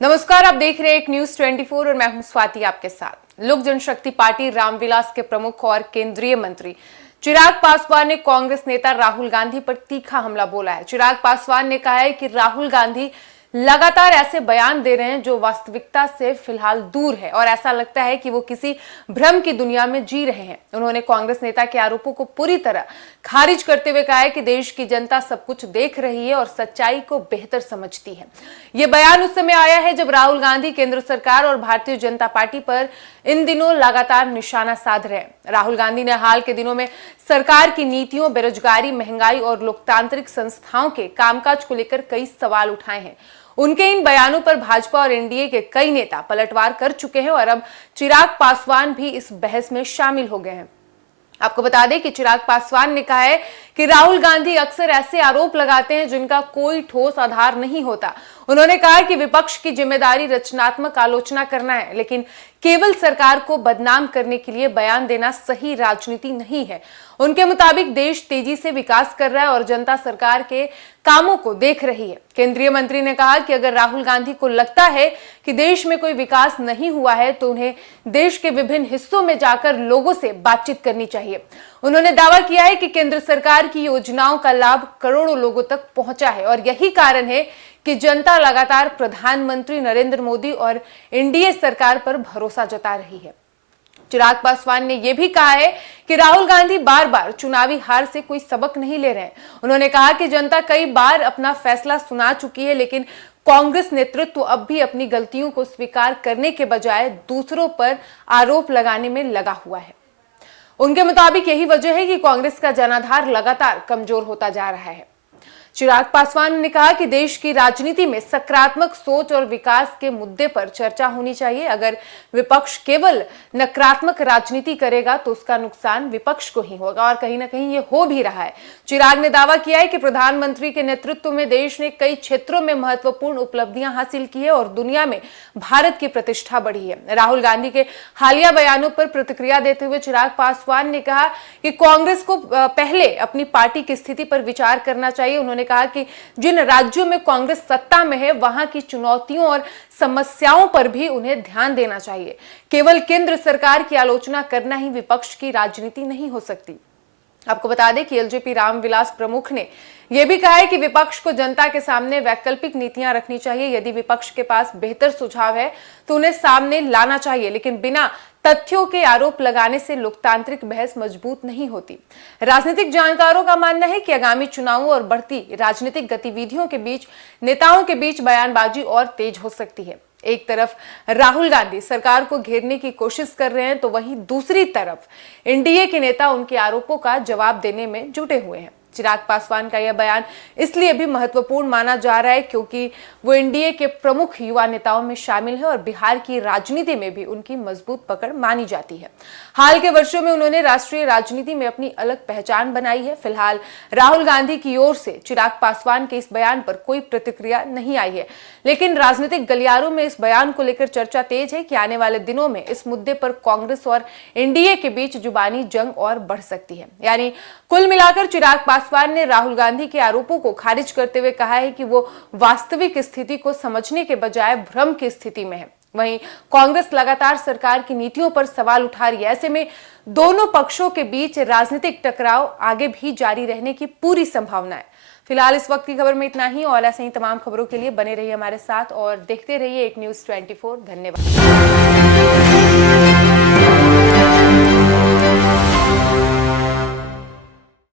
नमस्कार, आप देख रहे हैं एक न्यूज 24 और मैं हूं स्वाति आपके साथ। लोक जनशक्ति पार्टी रामविलास के प्रमुख और केंद्रीय मंत्री चिराग पासवान ने कांग्रेस नेता राहुल गांधी पर तीखा हमला बोला है। चिराग पासवान ने कहा है कि राहुल गांधी लगातार ऐसे बयान दे रहे हैं जो वास्तविकता से फिलहाल दूर है और ऐसा लगता है कि वो किसी भ्रम की दुनिया में जी रहे हैं। उन्होंने कांग्रेस नेता के आरोपों को पूरी तरह खारिज करते हुए कहा है कि देश की जनता सब कुछ देख रही है और सच्चाई को बेहतर समझती है। ये बयान उस समय आया है जब राहुल गांधी केंद्र सरकार और भारतीय जनता पार्टी पर इन दिनों लगातार निशाना साध रहे हैं। राहुल गांधी ने हाल के दिनों में सरकार की नीतियों, बेरोजगारी, महंगाई और लोकतांत्रिक संस्थाओं के कामकाज को लेकर कई सवाल उठाए हैं। उनके इन बयानों पर भाजपा और एनडीए के कई नेता पलटवार कर चुके हैं और अब चिराग पासवान भी इस बहस में शामिल हो गए हैं। आपको बता दें कि चिराग पासवान ने कहा है कि राहुल गांधी अक्सर ऐसे आरोप लगाते हैं जिनका कोई ठोस आधार नहीं होता। उन्होंने कहा कि विपक्ष की जिम्मेदारी रचनात्मक आलोचना करना है, लेकिन केवल सरकार को बदनाम करने के लिए बयान देना सही राजनीति नहीं है। उनके मुताबिक देश तेजी से विकास कर रहा है और जनता सरकार के कामों को देख रही है। केंद्रीय मंत्री ने कहा कि अगर राहुल गांधी को लगता है कि देश में कोई विकास नहीं हुआ है तो उन्हें देश के विभिन्न हिस्सों में जाकर लोगों से बातचीत करनी चाहिए। उन्होंने दावा किया है कि केंद्र सरकार की योजनाओं का लाभ करोड़ों लोगों तक पहुंचा है और यही कारण है कि जनता लगातार प्रधानमंत्री नरेंद्र मोदी और एनडीए सरकार पर भरोसा जता रही है। चिराग पासवान ने यह भी कहा है कि राहुल गांधी बार बार चुनावी हार से कोई सबक नहीं ले रहे हैं। उन्होंने कहा कि जनता कई बार अपना फैसला सुना चुकी है, लेकिन कांग्रेस नेतृत्व अब भी अपनी गलतियों को स्वीकार करने के बजाय दूसरों पर आरोप लगाने में लगा हुआ है। उनके मुताबिक यही वजह है कि कांग्रेस का जनाधार लगातार कमजोर होता जा रहा है। चिराग पासवान ने कहा कि देश की राजनीति में सकारात्मक सोच और विकास के मुद्दे पर चर्चा होनी चाहिए। अगर विपक्ष केवल नकारात्मक राजनीति करेगा तो उसका नुकसान विपक्ष को ही होगा और कहीं ना कहीं ये हो भी रहा है। चिराग ने दावा किया है कि प्रधानमंत्री के नेतृत्व में देश ने कई क्षेत्रों में महत्वपूर्ण उपलब्धियां हासिल की है और दुनिया में भारत की प्रतिष्ठा बढ़ी है। राहुल गांधी के हालिया बयानों पर प्रतिक्रिया देते हुए चिराग पासवान ने कहा कि कांग्रेस को पहले अपनी पार्टी की स्थिति पर विचार करना चाहिए। उन्होंने कहा कि जिन राज्यों में कांग्रेस सत्ता में है वहां की चुनौतियों और समस्याओं पर भी उन्हें ध्यान देना चाहिए। केवल केंद्र सरकार की आलोचना करना ही विपक्ष की राजनीति नहीं हो सकती। आपको बता दें कि एलजेपी रामविलास प्रमुख ने यह भी कहा है कि विपक्ष को जनता के सामने वैकल्पिक नीतियां रखनी चाहिए। यदि विपक्ष के पास बेहतर सुझाव है तो उन्हें सामने लाना चाहिए, लेकिन बिना तथ्यों के आरोप लगाने से लोकतांत्रिक बहस मजबूत नहीं होती। राजनीतिक जानकारों का मानना है कि आगामी चुनावों और बढ़ती राजनीतिक गतिविधियों के बीच नेताओं के बीच बयानबाजी और तेज हो सकती है। एक तरफ राहुल गांधी सरकार को घेरने की कोशिश कर रहे हैं तो वहीं दूसरी तरफ एनडीए के नेता उनके आरोपों का जवाब देने में जुटे हुए हैं। चिराग पासवान का यह बयान इसलिए भी महत्वपूर्ण माना जा रहा है क्योंकि वो एनडीए के प्रमुख युवा नेताओं में शामिल है और बिहार की राजनीति में भी उनकी मजबूत पकड़ मानी जाती है। हाल के वर्षों में उन्होंने राष्ट्रीय राजनीति में अपनी अलग पहचान बनाई है। फिलहाल राहुल गांधी की ओर से चिराग पासवान के इस बयान पर कोई प्रतिक्रिया नहीं आई है, लेकिन राजनीतिक गलियारों में इस बयान को लेकर चर्चा तेज है कि आने वाले दिनों में इस मुद्दे पर कांग्रेस और एनडीए के बीच जुबानी जंग और बढ़ सकती है। यानी कुल मिलाकर चिराग पासवान ने राहुल गांधी के आरोपों को खारिज करते हुए कहा है कि वो वास्तविक स्थिति को समझने के बजाय भ्रम की स्थिति में है। वहीं कांग्रेस लगातार सरकार की नीतियों पर सवाल उठा रही है। ऐसे में दोनों पक्षों के बीच राजनीतिक टकराव आगे भी जारी रहने की पूरी संभावना है। फिलहाल इस वक्त की खबर में इतना ही और ऐसे ही तमाम खबरों के लिए बने रहिए हमारे साथ और देखते रहिए एक न्यूज 24। धन्यवाद।